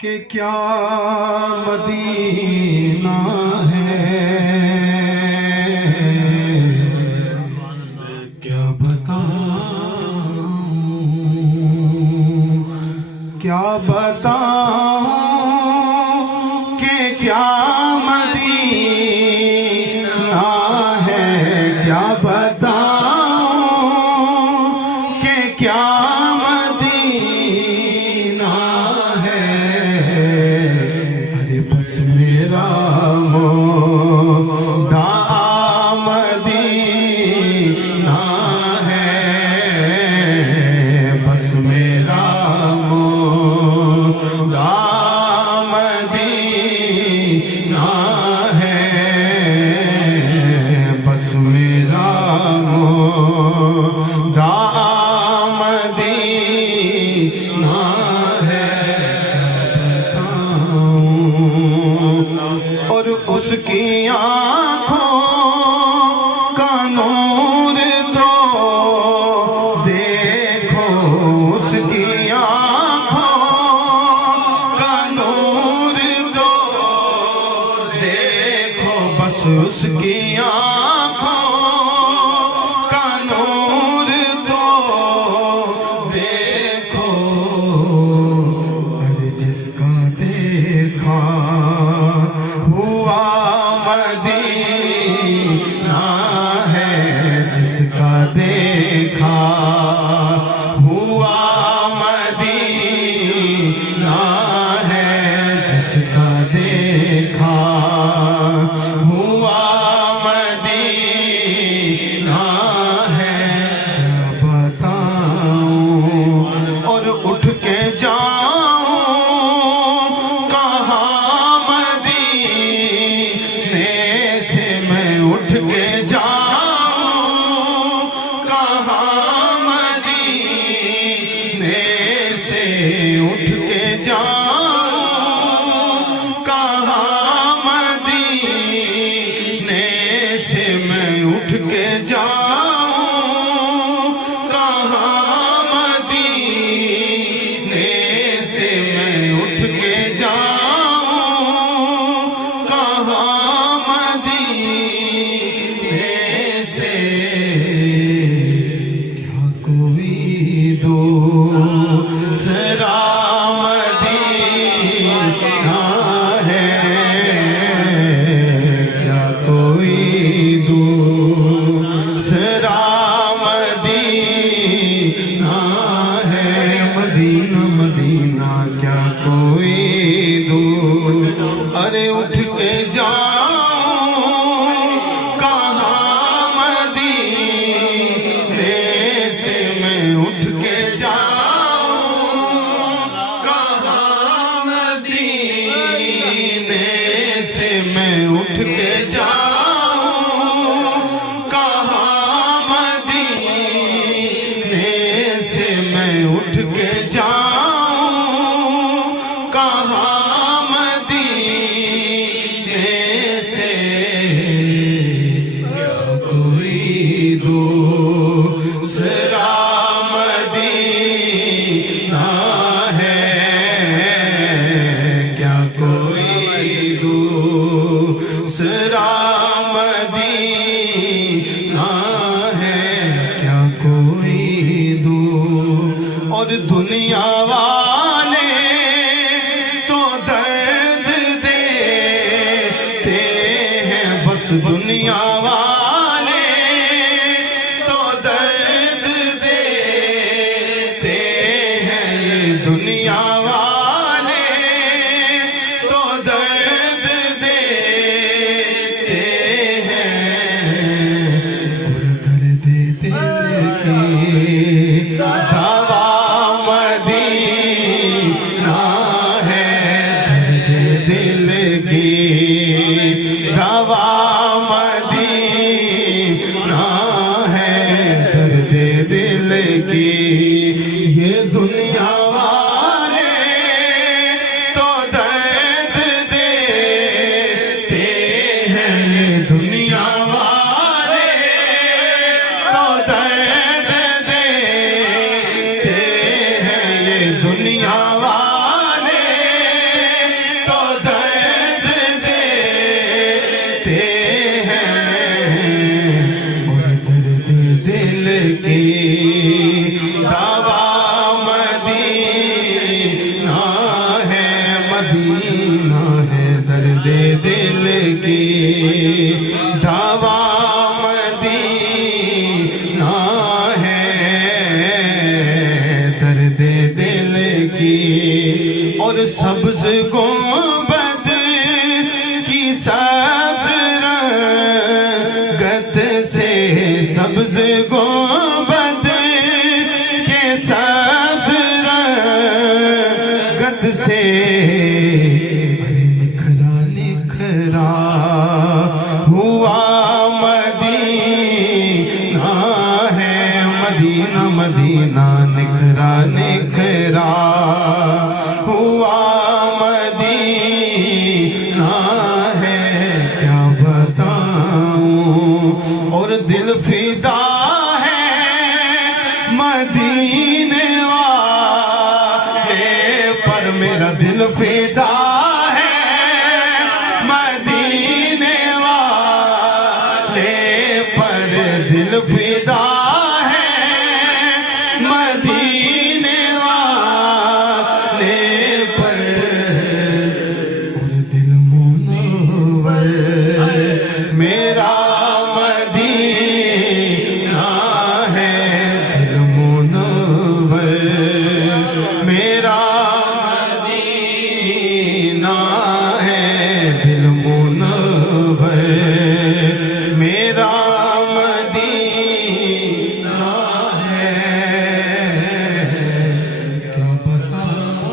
کہ کیا مدینہ ہے، کیا بتاؤں، کیا بتاؤں کہ کیا مدینہ ہے، کیا بتاؤں کہ کیا مدینہ ہے۔ ارے بس میرا مولا مدینہ ہے، بس میرا مولا مدینہ ہے، بس میرا مولا مدینہ ہے۔ اور اس کی آنکھوں کا نور تو دیکھو، اس کی آنکھوں کا نور تو دیکھو، بس اس کی آنکھوں کا نور تو دیکھو۔ ارے جس کا دیکھا ہوا مدینہ ہے، جس کا دیکھا ہوا مدینہ ہے، جس کا دیکھا ہوا مدینہ ہے۔ بتاؤں اور اٹھ کے جاؤں کہاں، مدینے سے میں اٹھ کے جاؤں کہاں، مدینے سے اٹھ کے جاؤں کہاں، مدینے سے میں اٹھ کے جاؤں کہاں، مدینے سے میں اٹھ کے جاؤں کہاں، مدینے سے۔ کیا کوئی دوسرا مدینہ ہے، کیا کوئی دوسرا مدینہ ہے، مدینہ مدینہ، کیا کوئی ہے مدینہ ہے درد دل کی دوا مدینہ ہے درد دل کی اور سبز گنبد کی سبز رنگت سے سبز گنبد کے سبز رنگت سے نکھرا نکھرا ہوا مدینہ ہے مدینہ مدینہ نکھرا نکھرا ہوا مدینہ ہے کیا بتاؤں اور دل فدا ہے مدینے والے پر میرا دل فدا ہے مدینے والے پر دل فدا ہے مدینے والے پر اور دل منور میرا مدینہ ہے دل منور میرا مدینہ ہے دل منور میرا مدینہ ہے کیا بتاؤں